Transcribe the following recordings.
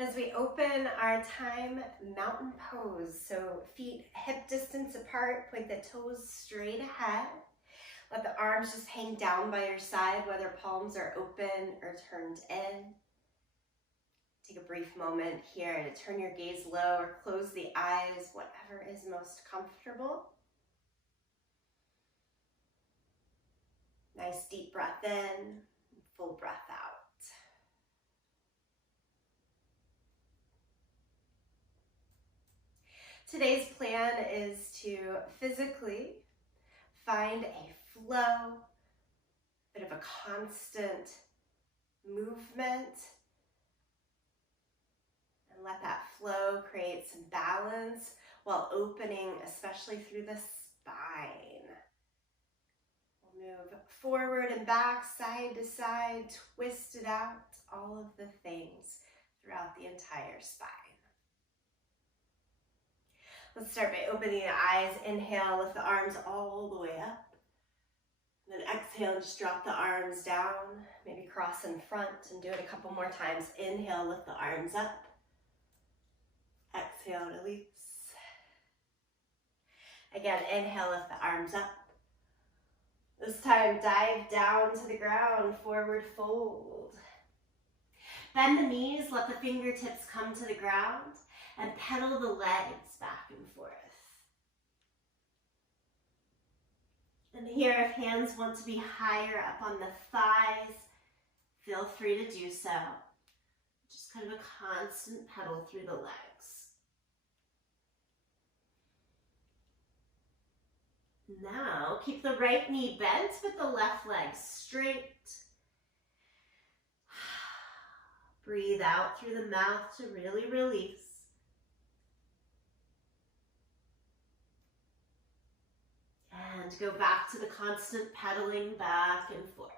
As we open our time mountain pose, so feet hip distance apart, point the toes straight ahead. Let the arms just hang down by your side, whether palms are open or turned in. Take a brief moment here to turn your gaze low or close the eyes, whatever is most comfortable. Nice deep breath in, full breath out. Today's plan is to physically find a flow, bit of a constant movement, and let that flow create some balance while opening, especially through the spine. We'll move forward and back, side to side, twist it out, all of the things throughout the entire spine. Let's start by opening the eyes. Inhale, lift the arms all the way up. And then exhale, and just drop the arms down. Maybe cross in front and do it a couple more times. Inhale, lift the arms up. Exhale, release. Again, inhale, lift the arms up. This time, dive down to the ground, forward fold. Bend the knees, let the fingertips come to the ground, and pedal the legs back and forth. And here, if hands want to be higher up on the thighs, feel free to do so. Just kind of a constant pedal through the legs. Now, keep the right knee bent, but the left leg straight. Breathe out through the mouth to really release. And go back to the constant pedaling back and forth.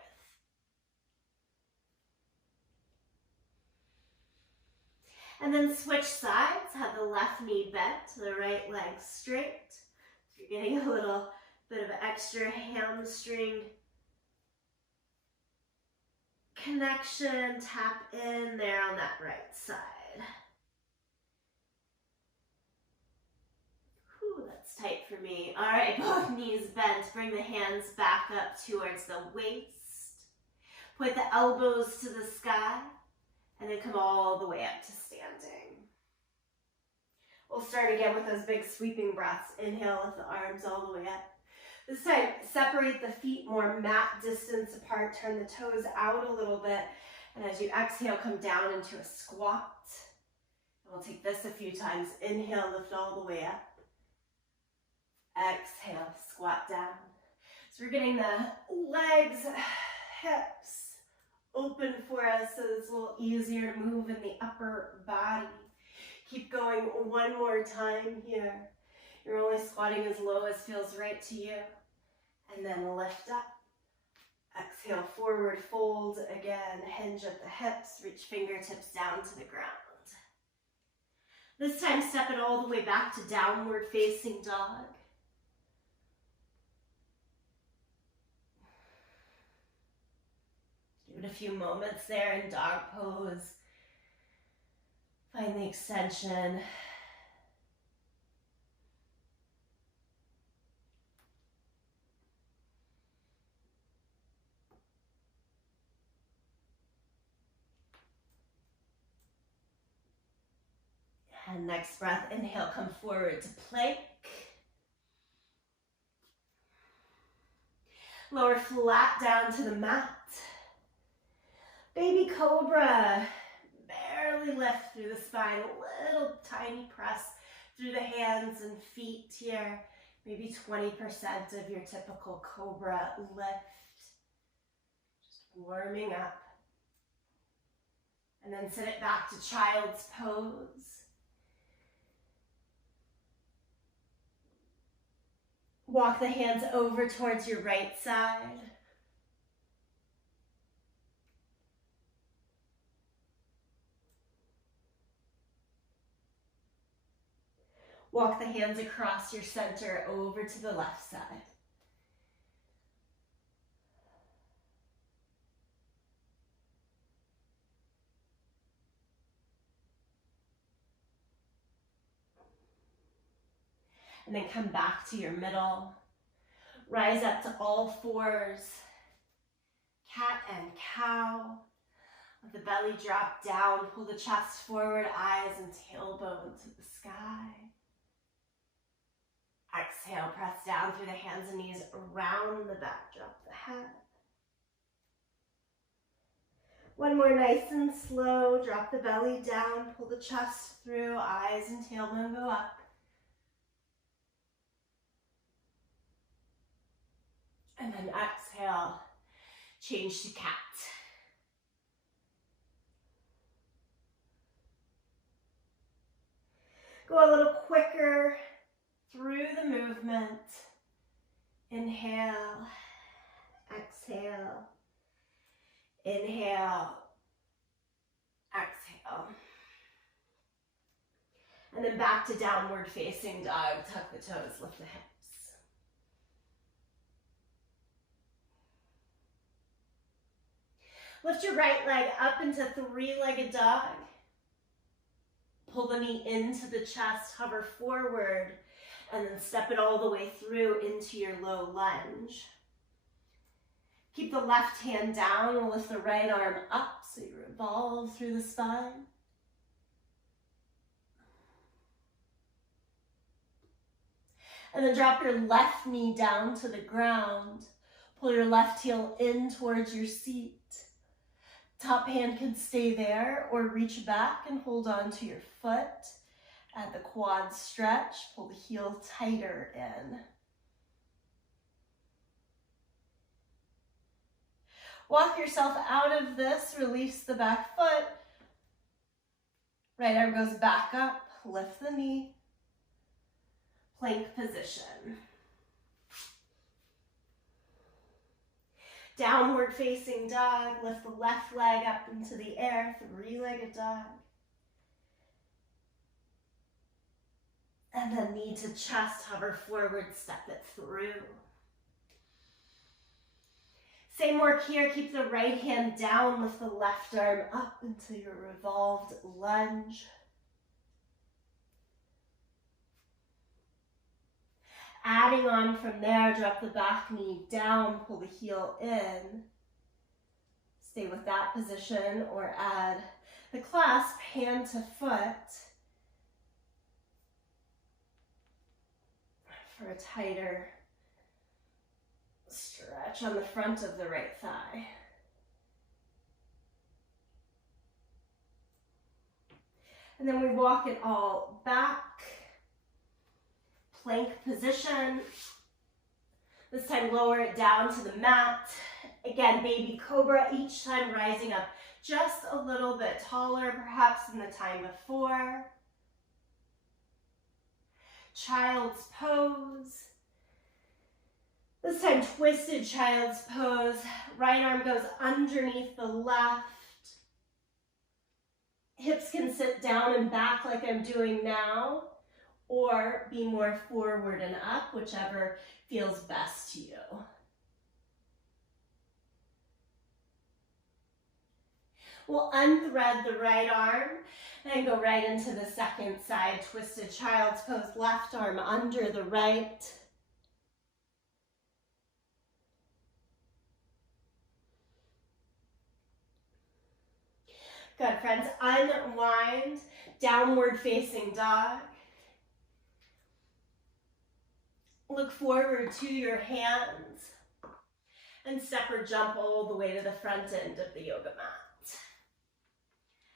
And then switch sides, have the left knee bent, the right leg straight. If you're getting a little bit of extra hamstring connection, tap in there on that right side. Whew, that's tight for me. All right, both knees bent. Bring the hands back up towards the waist. Point the elbows to the sky, and then come all the way up to standing. We'll start again with those big sweeping breaths. Inhale, lift the arms all the way up. This time, separate the feet more mat distance apart. Turn the toes out a little bit. And as you exhale, come down into a squat. And we'll take this a few times. Inhale, lift all the way up. Exhale, squat down. So we're getting the legs, hips open for us so it's a little easier to move in the upper body. Keep going one more time here. You're only squatting as low as feels right to you. And then lift up. Exhale, forward fold again. Hinge at the hips. Reach fingertips down to the ground. This time, step it all the way back to downward facing dog. Give it a few moments there in dog pose. Find the extension. And next breath, inhale, come forward to plank. Lower flat down to the mat. Baby cobra. Barely lift through the spine. A little tiny press through the hands and feet here. Maybe 20% of your typical cobra lift. Just warming up. And then sit it back to child's pose. Walk the hands over towards your right side. Walk the hands across your center over to the left side. And then come back to your middle. Rise up to all fours. Cat and cow. Let the belly drop down. Pull the chest forward, eyes and tailbone to the sky. Exhale, press down through the hands and knees, around the back, drop the head. One more, nice and slow. Drop the belly down, pull the chest through, eyes and tailbone go up. And then exhale, change to cat. Go a little quicker through the movement. Inhale, exhale, inhale, exhale. And then back to downward facing dog. Tuck the toes, lift the hips. Lift your right leg up into three-legged dog. Pull the knee into the chest, hover forward, and then step it all the way through into your low lunge. Keep the left hand down and lift the right arm up so you revolve through the spine. And then drop your left knee down to the ground. Pull your left heel in towards your seat. Top hand can stay there or reach back and hold on to your foot. Add the quad stretch, pull the heel tighter in. Walk yourself out of this, release the back foot. Right arm goes back up, lift the knee. Plank position. Downward facing dog, lift the left leg up into the air, three-legged dog. And then knee to chest, hover forward, step it through. Same work here, keep the right hand down, lift the left arm up into your revolved lunge. Adding on from there, drop the back knee down, pull the heel in. Stay with that position or add the clasp hand to foot for a tighter stretch on the front of the right thigh. And then we walk it all back. Plank position. This time lower it down to the mat. Again, baby cobra, each time rising up just a little bit taller perhaps than the time before. Child's pose. This time twisted child's pose. Right arm goes underneath the left. Hips can sit down and back like I'm doing now, or be more forward and up, whichever feels best to you. We'll unthread the right arm and go right into the second side, twisted child's pose, left arm under the right. Good, friends, unwind, downward facing dog. Look forward to your hands and step or jump all the way to the front end of the yoga mat.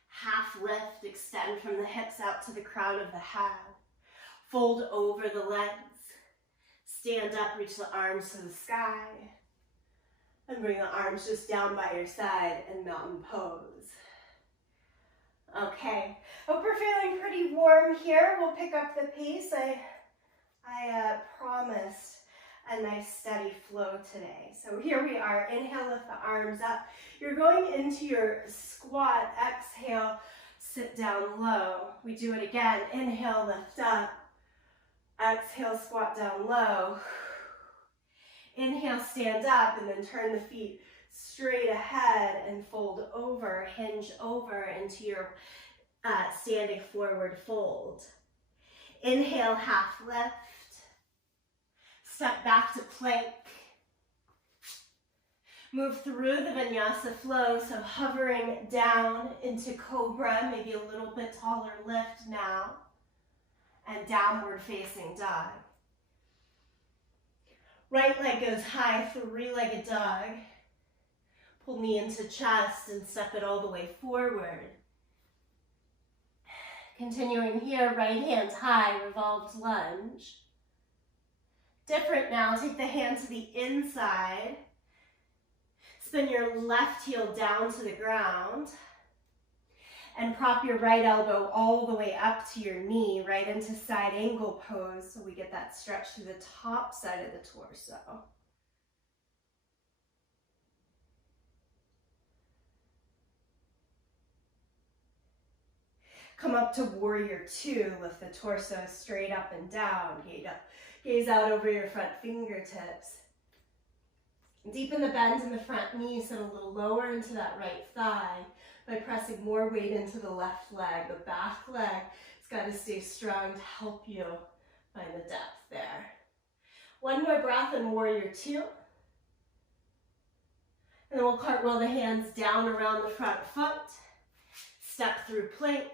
Half lift, extend from the hips out to the crown of the head. Fold over the legs. Stand up, reach the arms to the sky. And bring the arms just down by your side in mountain pose. Okay, hope we're feeling pretty warm here. We'll pick up the pace. I promised a nice steady flow today. So here we are. Inhale, lift the arms up. You're going into your squat. Exhale, sit down low. We do it again. Inhale, lift up. Exhale, squat down low. Inhale, stand up, and then turn the feet straight ahead and fold over, hinge over into your standing forward fold. Inhale, half lift. Step back to plank. Move through the vinyasa flow, so hovering down into cobra, maybe a little bit taller lift now, and downward facing dog. Right leg goes high, three-legged dog. Pull knee into chest and step it all the way forward. Continuing here, right hand high, revolved lunge. Different now, take the hand to the inside. Spin your left heel down to the ground. And prop your right elbow all the way up to your knee, right into side angle pose, so we get that stretch through the top side of the torso. Come up to warrior two, lift the torso straight up and down, gaze out over your front fingertips. Deepen the bend in the front knee, sit a little lower into that right thigh by pressing more weight into the left leg. The back leg has got to stay strong to help you find the depth there. One more breath in warrior two. And then we'll cartwheel the hands down around the front foot. Step through plank.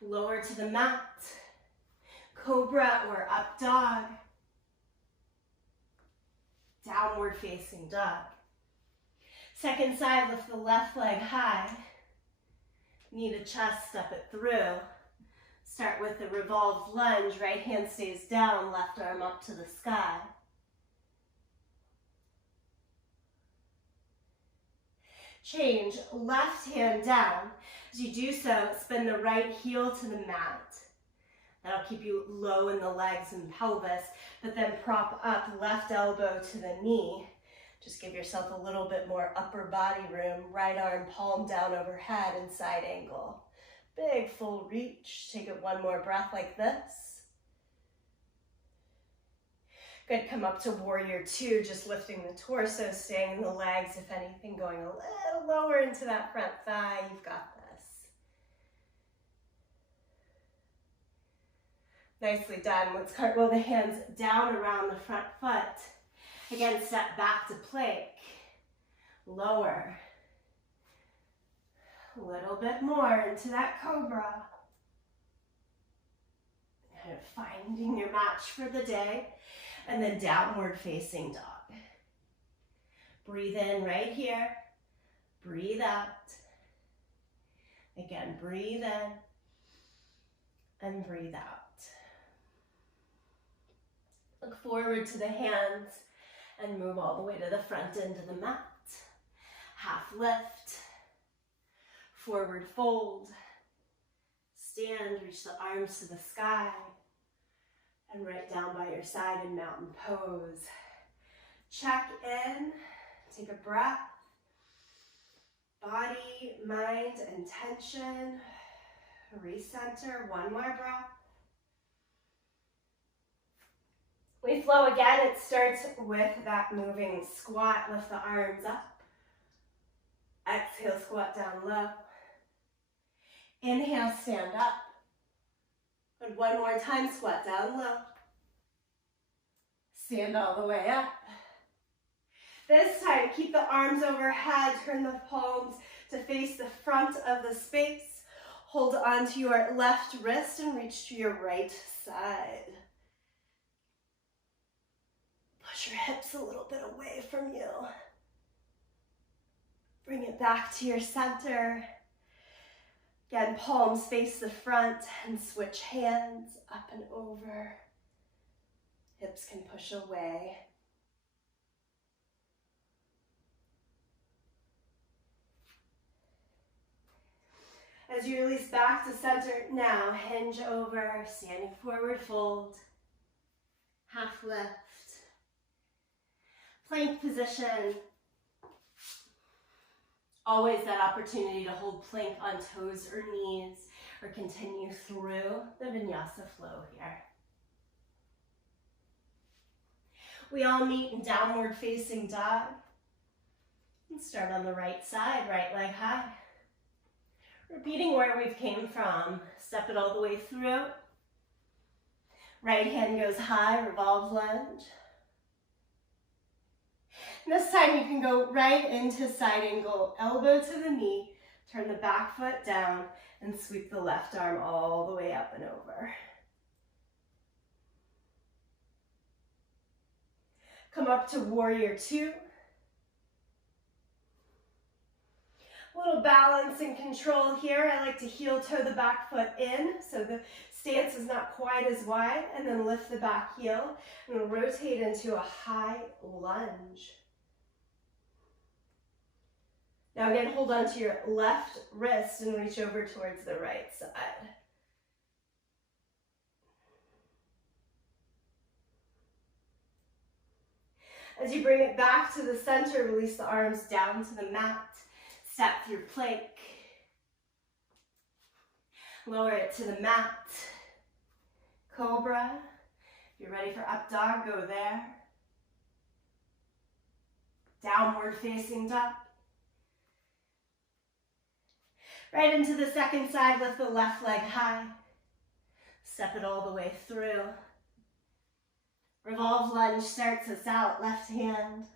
Lower to the mat. Cobra or up dog. Downward facing dog. Second side, lift the left leg high. Knee to chest, step it through. Start with the revolved lunge. Right hand stays down, left arm up to the sky. Change, left hand down. As you do so, spin the right heel to the mat. That'll keep you low in the legs and pelvis, but then prop up left elbow to the knee. Just give yourself a little bit more upper body room. Right arm palm down overhead and side angle. Big full reach. Take it one more breath like this. Good, come up to warrior two, just lifting the torso, staying in the legs. If anything, going a little lower into that front thigh. You've got this. Nicely done. Let's cartwheel the hands down around the front foot. Again, step back to plank. Lower. A little bit more into that cobra. Kind of finding your match for the day. And then downward facing dog. Breathe in right here. Breathe out. Again, breathe in and breathe out. Look forward to the hands and move all the way to the front end of the mat. Half lift, forward fold, stand, reach the arms to the sky, and right down by your side in mountain pose. Check in, take a breath. Body, mind, and tension. Recenter, one more breath. We flow again. It starts with that moving squat. Lift the arms up. Exhale, squat down low. Inhale, stand up. And one more time, squat down low. Stand all the way up. This time, keep the arms overhead. Turn the palms to face the front of the space. Hold onto your left wrist and reach to your right side. Push your hips a little bit away from you. Bring it back to your center. Again, palms face the front and switch hands up and over. Hips can push away. As you release back to center, now hinge over, standing forward fold, half lift. Plank position. Always that opportunity to hold plank on toes or knees or continue through the vinyasa flow here. We all meet in downward facing dog. And start on the right side, right leg high. Repeating where we've came from. Step it all the way through. Right hand goes high, revolve lunge. And this time you can go right into side angle, elbow to the knee, turn the back foot down, and sweep the left arm all the way up and over. Come up to warrior two. A little balance and control here. I like to heel toe the back foot in so the stance is not quite as wide, and then lift the back heel and rotate into a high lunge. Now again, hold on to your left wrist and reach over towards the right side. As you bring it back to the center, release the arms down to the mat. Step through plank. Lower it to the mat. Cobra. If you're ready for up dog, go there. Downward facing dog. Right into the second side, lift the left leg high. Step it all the way through. Revolve lunge starts us out, left hand.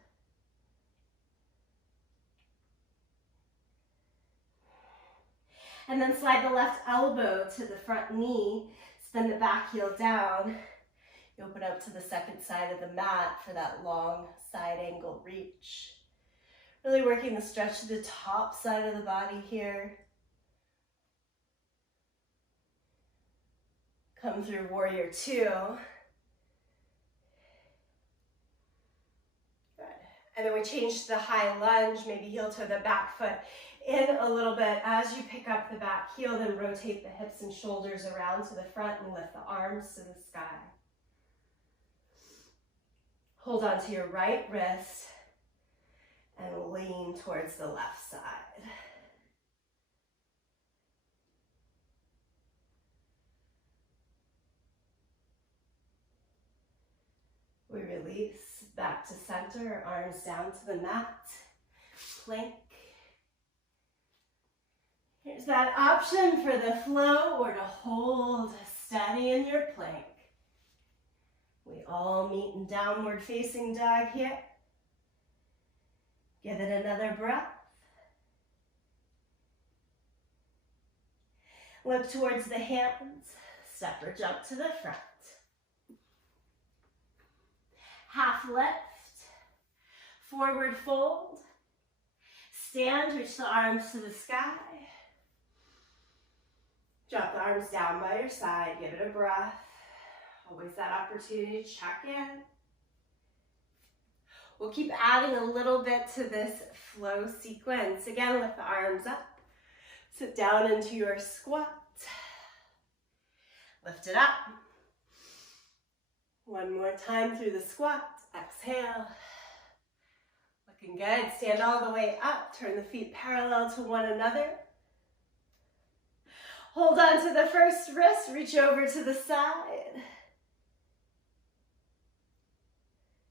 And then slide the left elbow to the front knee, spin the back heel down. You open up to the second side of the mat for that long side angle reach. Really working the stretch to the top side of the body here. Come through warrior two. Good. And then we change to the high lunge, maybe heel toe the back foot in a little bit. As you pick up the back heel, then rotate the hips and shoulders around to the front and lift the arms to the sky. Hold on to your right wrist and lean towards the left side. We release back to center, arms down to the mat, plank. Here's that option for the flow or to hold steady in your plank. We all meet in downward facing dog here. Give it another breath. Look towards the hands, step or jump to the front. Half lift, forward fold, stand, reach the arms to the sky. Drop the arms down by your side, give it a breath. Always that opportunity to check in. We'll keep adding a little bit to this flow sequence. Again, lift the arms up, sit down into your squat. Lift it up. One more time through the squat. Exhale. Looking good. Stand all the way up. Turn the feet parallel to one another. Hold on to the first wrist. Reach over to the side.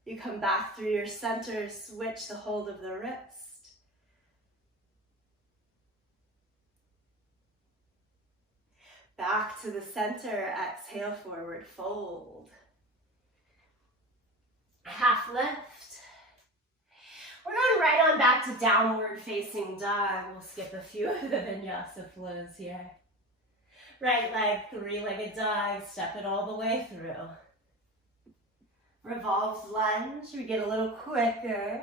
You come back through your center. Switch the hold of the wrist. Back to the center. Exhale, forward fold. Half lift. We're going right on back to downward facing dog. We'll skip a few of the vinyasa flows here. Right leg, three-legged dog. Step it all the way through. Revolved lunge. We get a little quicker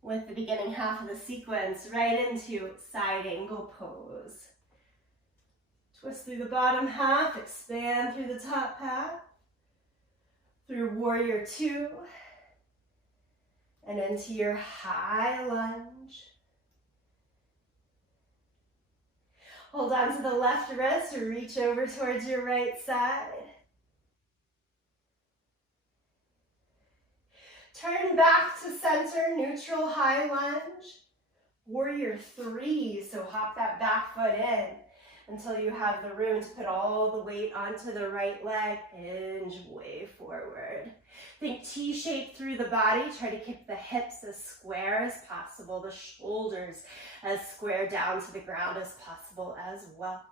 with the beginning half of the sequence right into side angle pose. Twist through the bottom half, expand through the top half. Through warrior two, and into your high lunge. Hold on to the left wrist or reach over towards your right side. Turn back to center, neutral high lunge. Warrior three, so hop that back foot in until you have the room to put all the weight onto the right leg. Hinge way forward. Think T-shape through the body. Try to keep the hips as square as possible, the shoulders as square down to the ground as possible as well.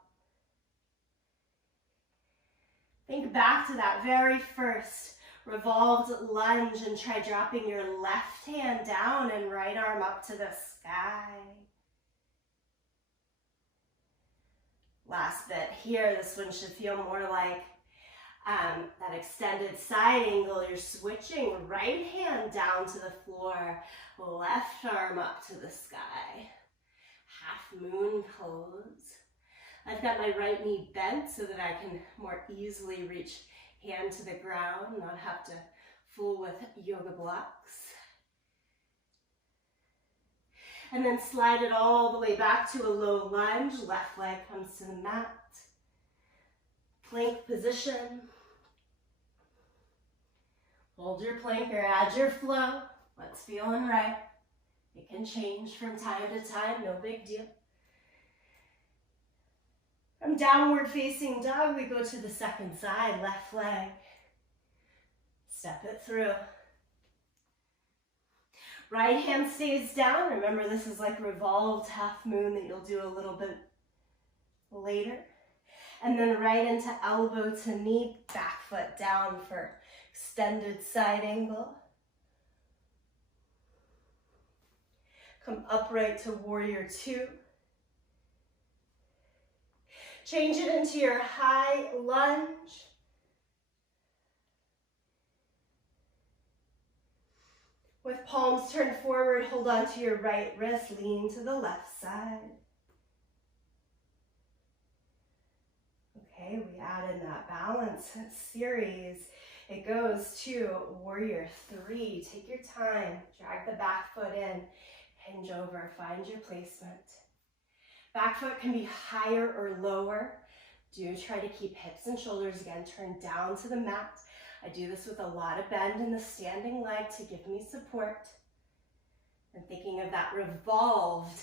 Think back to that very first revolved lunge and try dropping your left hand down and right arm up to the sky. Last bit here, this one should feel more like that extended side angle. You're switching right hand down to the floor, left arm up to the sky. Half moon pose. I've got my right knee bent so that I can more easily reach hand to the ground, not have to fool with yoga blocks. And then slide it all the way back to a low lunge. Left leg comes to the mat. Plank position. Hold your plank or add your flow. What's feeling right. It can change from time to time, no big deal. From downward facing dog, we go to the second side, left leg. Step it through. Right hand stays down. Remember, this is like revolved half moon that you'll do a little bit later. And then right into elbow to knee, back foot down for extended side angle. Come upright to warrior two. Change it into your high lunge. With palms turned forward, hold on to your right wrist, lean to the left side. Okay, we add in that balance series. It goes to warrior three. Take your time, drag the back foot in, hinge over, find your placement. Back foot can be higher or lower. Do try to keep hips and shoulders, again, turned down to the mat. I do this with a lot of bend in the standing leg to give me support. And thinking of that revolved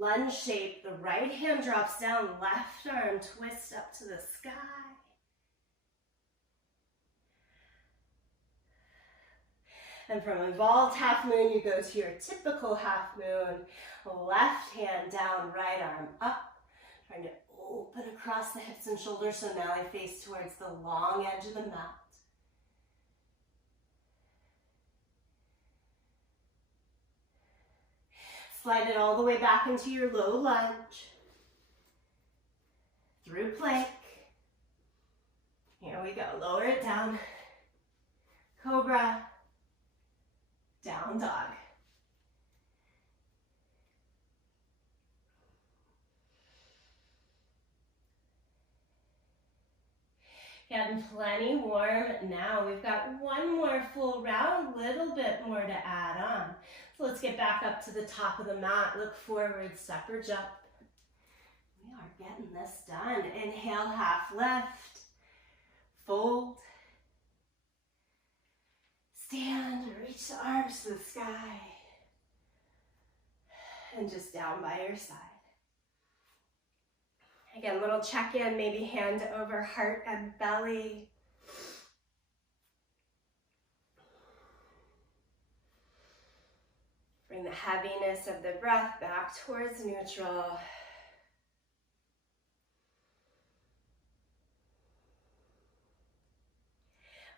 lunge shape, the right hand drops down, left arm twist up to the sky. And from involved half moon, you go to your typical half moon. Left hand down, right arm up. Trying to open across the hips and shoulders, so now I face towards the long edge of the mat. Slide it all the way back into your low lunge. Through plank. Here we go, lower it down. Cobra. Down dog. Getting plenty warm. Now we've got one more full round, little bit more to add on. So let's get back up to the top of the mat. Look forward, step or jump. We are getting this done. Inhale, half left. Fold. Stand, reach the arms to the sky. And just down by your side. Again, little check-in, maybe hand over heart and belly. Bring the heaviness of the breath back towards neutral.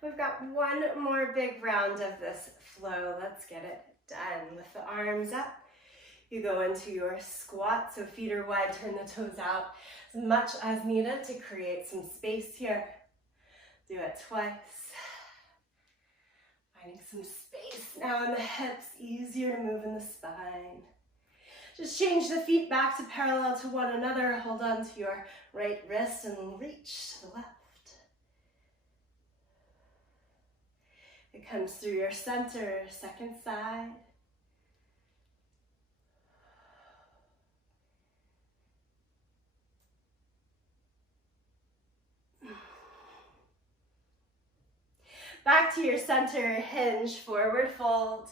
We've got one more big round of this flow. Let's get it done. With the arms up, you go into your squat, so feet are wide, turn the toes out as much as needed to create some space here. Do it twice. Finding some space now in the hips, easier to move in the spine. Just change the feet back to parallel to one another. Hold on to your right wrist and reach to the left. It comes through your center, second side. Back to your center, hinge, forward fold.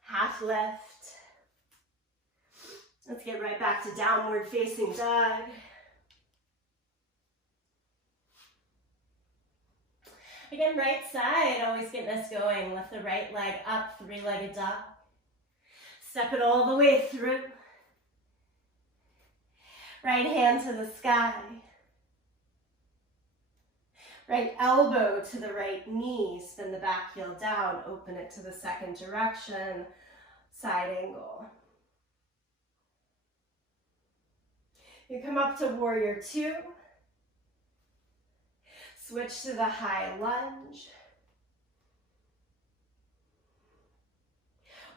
Half lift. Let's get right back to downward facing dog. Again, right side, always getting us going with the right leg up, three-legged dog. Step it all the way through. Right hand to the sky. Right elbow to the right knee, spin the back heel down, open it to the second direction, side angle. You come up to warrior two, switch to the high lunge.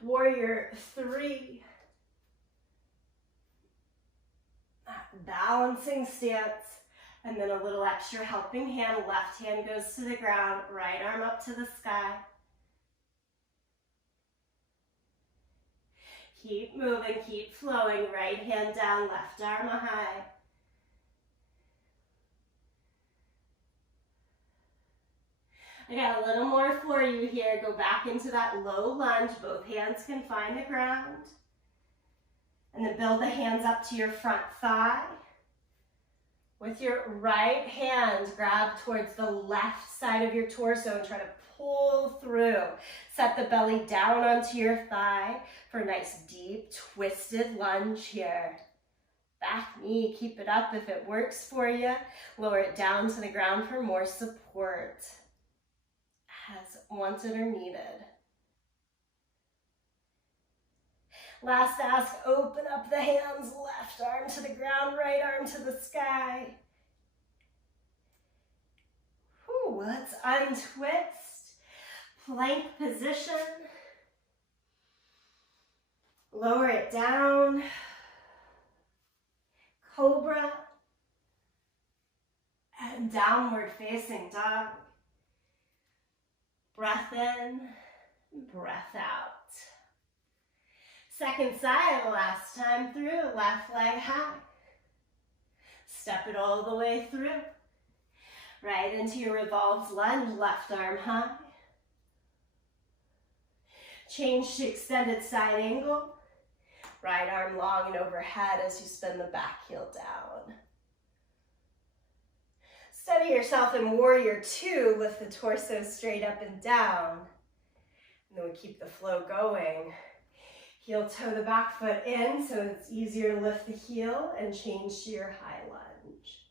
Warrior three, balancing stance, and then a little extra helping hand. Left hand goes to the ground, right arm up to the sky. Keep moving, keep flowing. Right hand down, left arm high. I got a little more for you here. Go back into that low lunge. Both hands can find the ground. And then build the hands up to your front thigh. With your right hand, grab towards the left side of your torso and try to pull through. Set the belly down onto your thigh for a nice deep twisted lunge here. Back knee, keep it up if it works for you. Lower it down to the ground for more support as wanted or needed. Last ask, open up the hands, left arm to the ground, right arm to the sky. Whew, let's untwist. Plank position. Lower it down. Cobra. And downward facing dog. Breath in, breath out. Second side, last time through, left leg high. Step it all the way through. Right into your revolved lunge, left arm high. Change to extended side angle. Right arm long and overhead as you spin the back heel down. Steady yourself in warrior two, lift the torso straight up and down. And then we keep the flow going. Heel toe the back foot in so it's easier to lift the heel and change to your high lunge.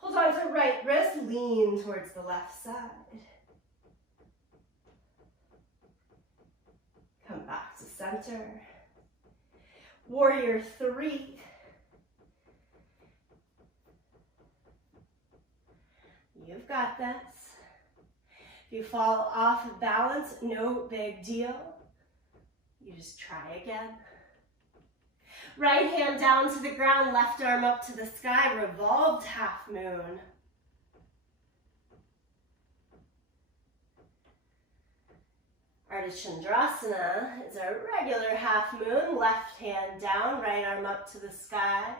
Hold on to right wrist, lean towards the left side. Come back to center. Warrior three. You've got this. If you fall off of balance, no big deal. You just try again. Right hand down to the ground, left arm up to the sky, revolved half moon. Ardha Chandrasana is our regular half moon, left hand down, right arm up to the sky.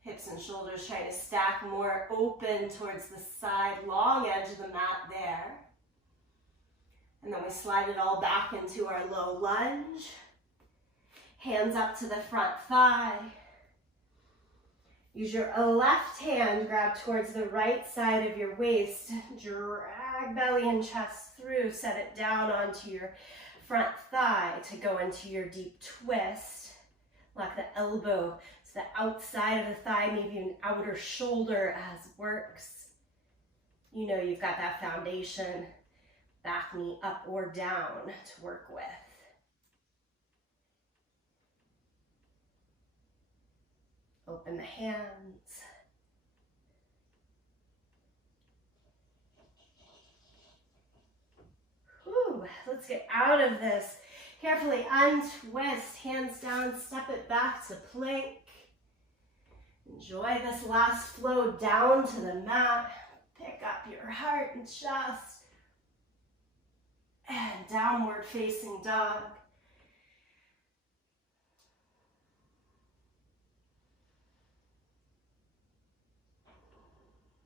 Hips and shoulders trying to stack more open towards the side, long edge of the mat there. And then we slide it all back into our low lunge. Hands up to the front thigh. Use your left hand, grab towards the right side of your waist. Drag belly and chest through. Set it down onto your front thigh to go into your deep twist. Lock the elbow to the outside of the thigh, maybe an outer shoulder as works. You know you've got that foundation, back knee up or down to work with. Open the hands. Whew, let's get out of this. Carefully untwist, hands down, step it back to plank. Enjoy this last flow down to the mat. Pick up your heart and chest. And downward facing dog.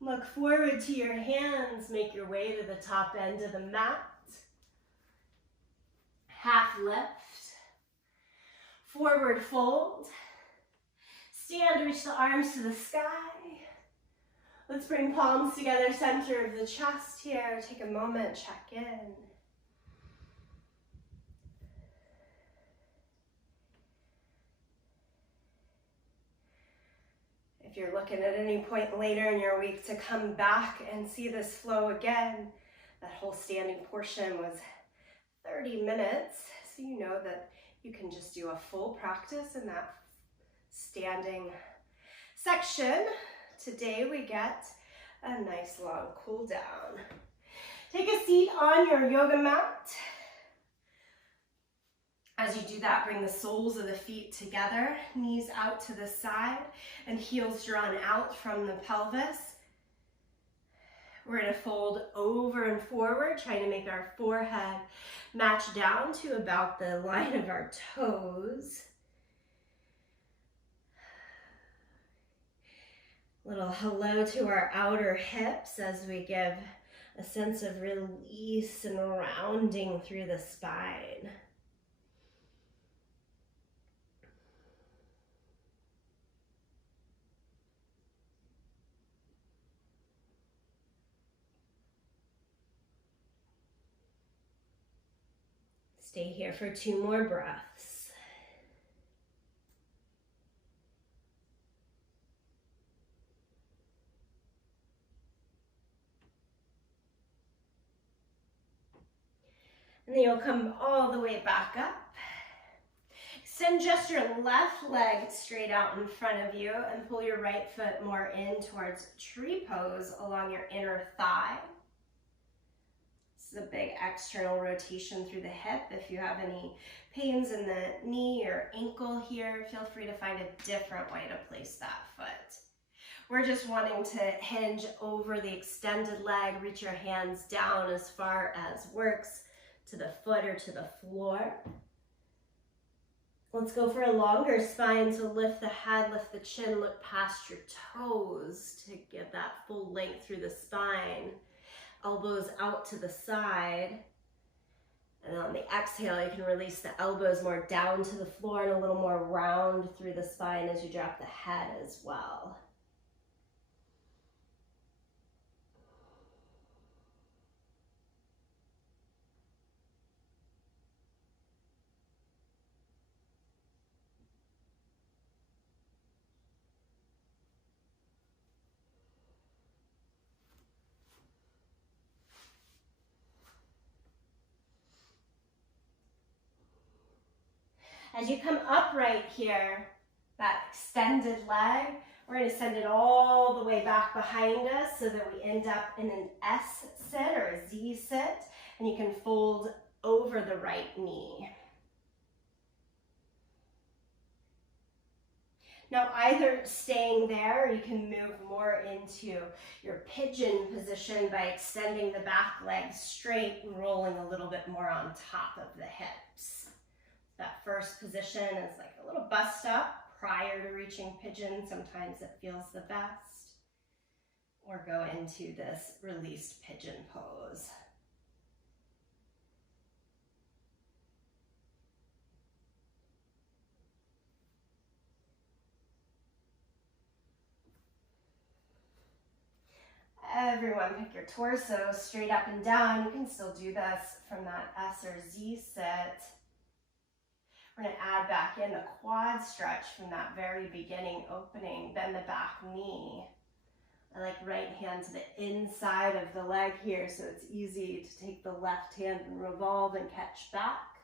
Look forward to your hands. Make your way to the top end of the mat. Half lift. Forward fold. Stand, reach the arms to the sky. Let's bring palms together, center of the chest here. Take a moment, check in. you're looking at any point later in your week to come back and see this flow again, that whole standing portion was 30 minutes. So you know that you can just do a full practice in that standing section. Today we get a nice long cool down. Take a seat on your yoga mat. As you do that, bring the soles of the feet together, knees out to the side, and heels drawn out from the pelvis. We're going to fold over and forward, trying to make our forehead match down to about the line of our toes. Little hello to our outer hips as we give a sense of release and rounding through the spine. Stay here for 2 more breaths. And then you'll come all the way back up. Extend just your left leg straight out in front of you and pull your right foot more in towards tree pose along your inner thigh. This is a big external rotation through the hip. If you have any pains in the knee or ankle here, feel free to find a different way to place that foot. We're just wanting to hinge over the extended leg, reach your hands down as far as works to the foot or to the floor. Let's go for a longer spine, so lift the head, lift the chin, look past your toes to get that full length through the spine. Elbows out to the side. And on the exhale, you can release the elbows more down to the floor and a little more round through the spine as you drop the head as well. As you come upright here, that extended leg, we're going to send it all the way back behind us so that we end up in an S sit or a Z sit, and you can fold over the right knee. Now either staying there, or you can move more into your pigeon position by extending the back leg straight and rolling a little bit more on top of the hips. That first position is like a little bust up prior to reaching pigeon. Sometimes it feels the best. Or go into this released pigeon pose. Everyone pick your torso straight up and down. You can still do this from that S or Z sit. We're going to add back in the quad stretch from that very beginning opening. Bend the back knee. I like right hand to the inside of the leg here, so it's easy to take the left hand and revolve and catch back.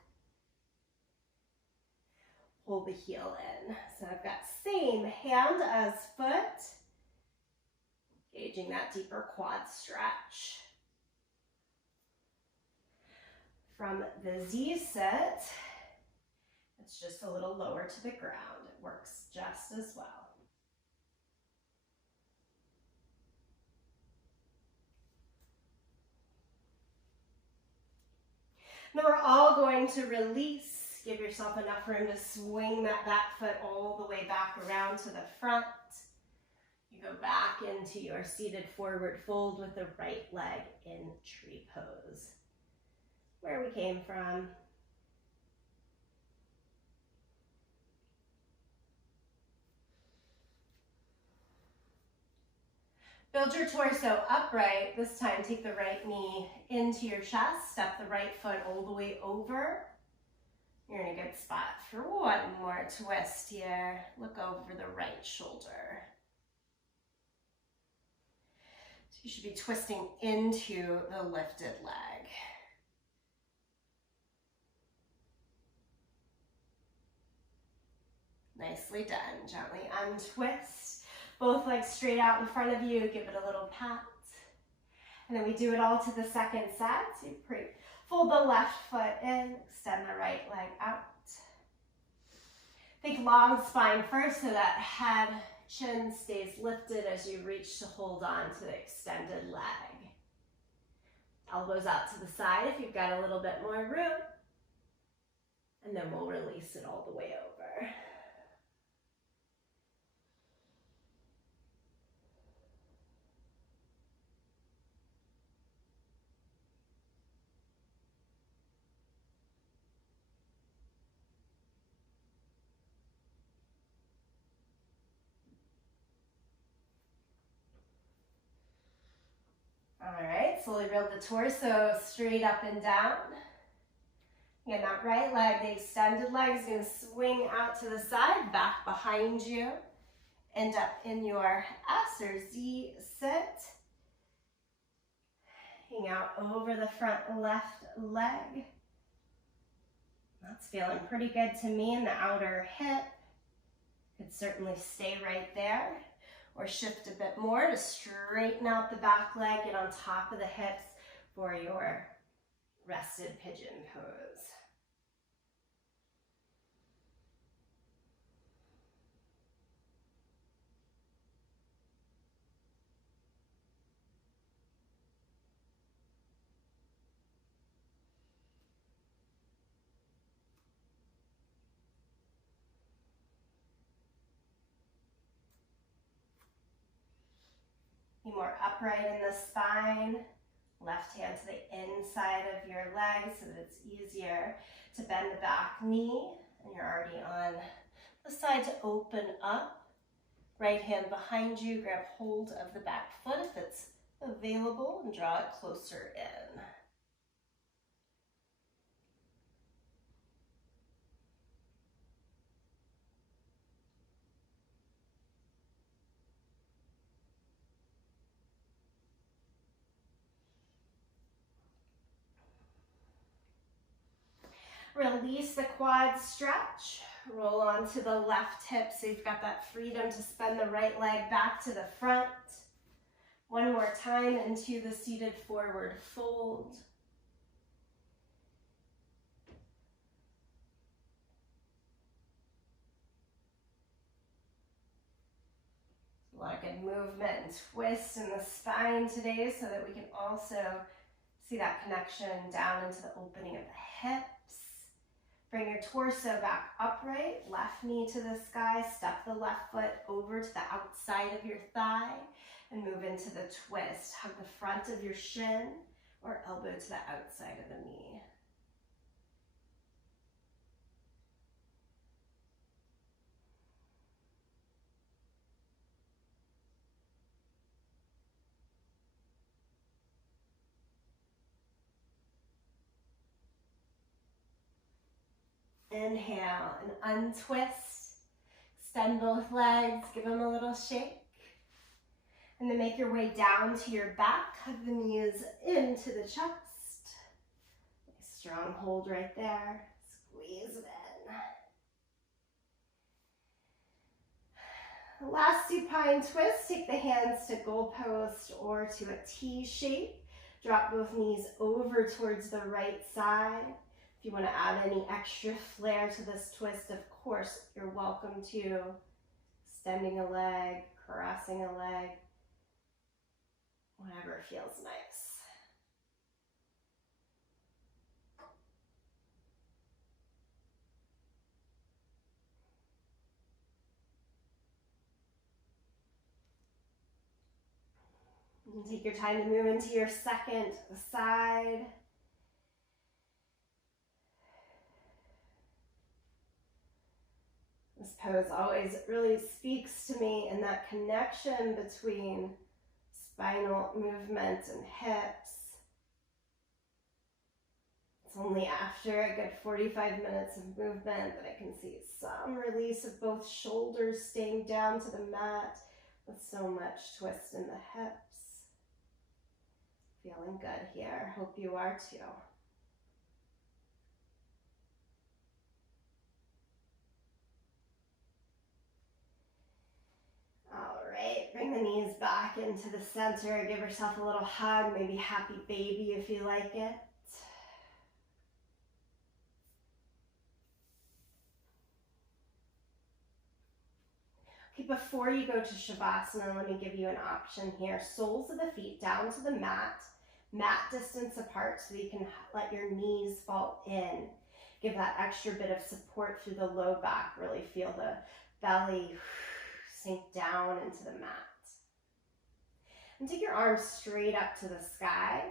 Pull the heel in. So I've got same hand as foot. Gauging that deeper quad stretch. From the Z sit, it's just a little lower to the ground. It works just as well. Now we're all going to release. Give yourself enough room to swing that back foot all the way back around to the front. You go back into your seated forward fold with the right leg in tree pose, where we came from. Build your torso upright. This time, take the right knee into your chest. Step the right foot all the way over. You're in a good spot for one more twist here. Look over the right shoulder. You should be twisting into the lifted leg. Nicely done. Gently untwist. Both legs straight out in front of you. Give it a little pat. And then we do it all to the second set. So you fold the left foot in, extend the right leg out. Think long spine first so that head, chin stays lifted as you reach to hold on to the extended leg. Elbows out to the side if you've got a little bit more room. And then we'll release it all the way over. All right, slowly roll the torso straight up and down. Again, that right leg, the extended leg is going to swing out to the side, back behind you. End up in your S or Z sit. Hang out over the front left leg. That's feeling pretty good to me in the outer hip. Could certainly stay right there. Or shift a bit more to straighten out the back leg, get on top of the hips for your rested pigeon pose. Be more upright in the spine. Left hand to the inside of your leg so that it's easier to bend the back knee. And you're already on the side to open up. Right hand behind you, grab hold of the back foot if it's available and draw it closer in. Release the quad stretch. Roll onto the left hip so you've got that freedom to spin the right leg back to the front. One more time into the seated forward fold. A lot of good movement and twist in the spine today so that we can also see that connection down into the opening of the hips. Bring your torso back upright, left knee to the sky, step the left foot over to the outside of your thigh, and move into the twist. Hug the front of your shin or elbow to the outside of the knee. Inhale and untwist. Extend both legs, give them a little shake. And then make your way down to your back. Hug the knees into the chest. Nice strong hold right there. Squeeze it in. Last supine twist. Take the hands to goalpost or to a T shape. Drop both knees over towards the right side. If you want to add any extra flair to this twist, of course, you're welcome to. Extending a leg, crossing a leg, whatever feels nice. You can take your time to move into your second side. This pose always really speaks to me in that connection between spinal movement and hips. It's only after a good 45 minutes of movement that I can see some release of both shoulders staying down to the mat with so much twist in the hips. Feeling good here. Hope you are too. All right, bring the knees back into the center. Give yourself a little hug, maybe happy baby if you like it. Okay, before you go to Shavasana, let me give you an option here. Soles of the feet down to the mat distance apart so that you can let your knees fall in. Give that extra bit of support through the low back. Really feel the belly sink down into the mat. And take your arms straight up to the sky.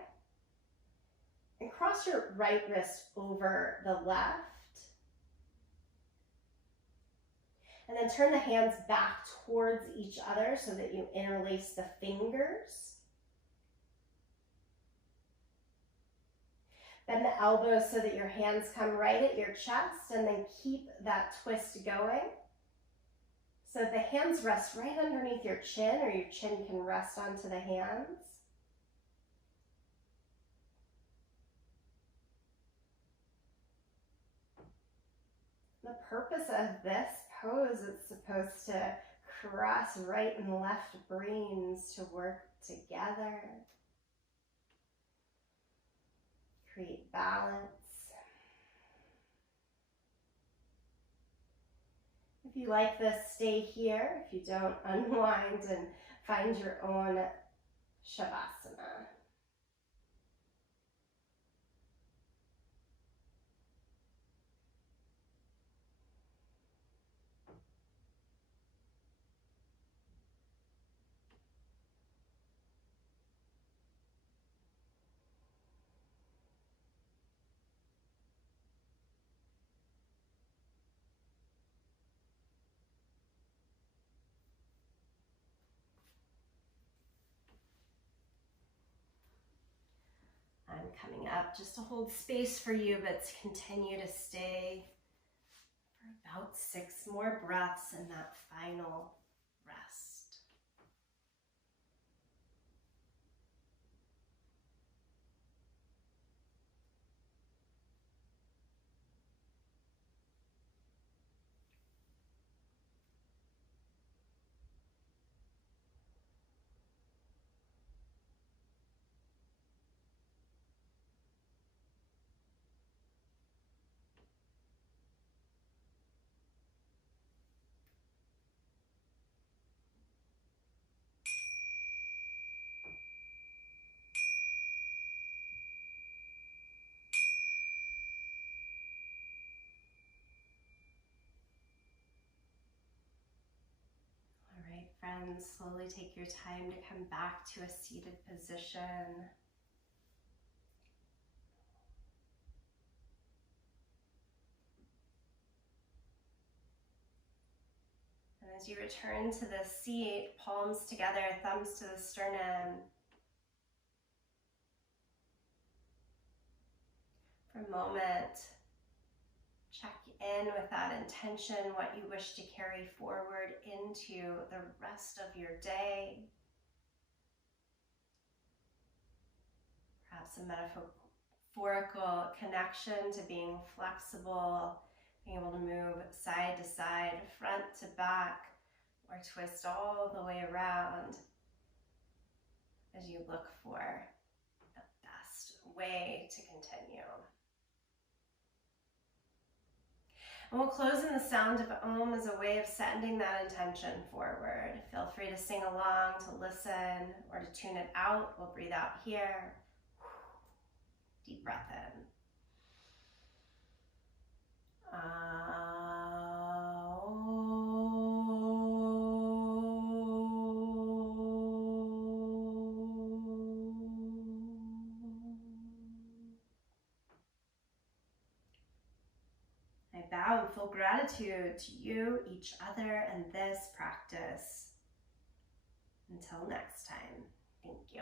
And cross your right wrist over the left. And then turn the hands back towards each other so that you interlace the fingers. Bend the elbows so that your hands come right at your chest, and then keep that twist going. So the hands rest right underneath your chin, or your chin can rest onto the hands. The purpose of this pose is supposed to cross right and left brains to work together. Create balance. If you like this, stay here. If you don't, unwind and find your own Shavasana. I'm coming up just to hold space for you, but continue to stay for about 6 more breaths in that final rest. Friends, slowly take your time to come back to a seated position. And as you return to the seat, palms together, thumbs to the sternum. For a moment, check in with that intention, what you wish to carry forward into the rest of your day. Perhaps a metaphorical connection to being flexible, being able to move side to side, front to back, or twist all the way around as you look for the best way to continue. And we'll close in the sound of Om as a way of sending that intention forward. Feel free to sing along, to listen, or to tune it out. We'll breathe out here. Deep breath in. I bow in full gratitude to you, each other, and this practice. Until next time, thank you.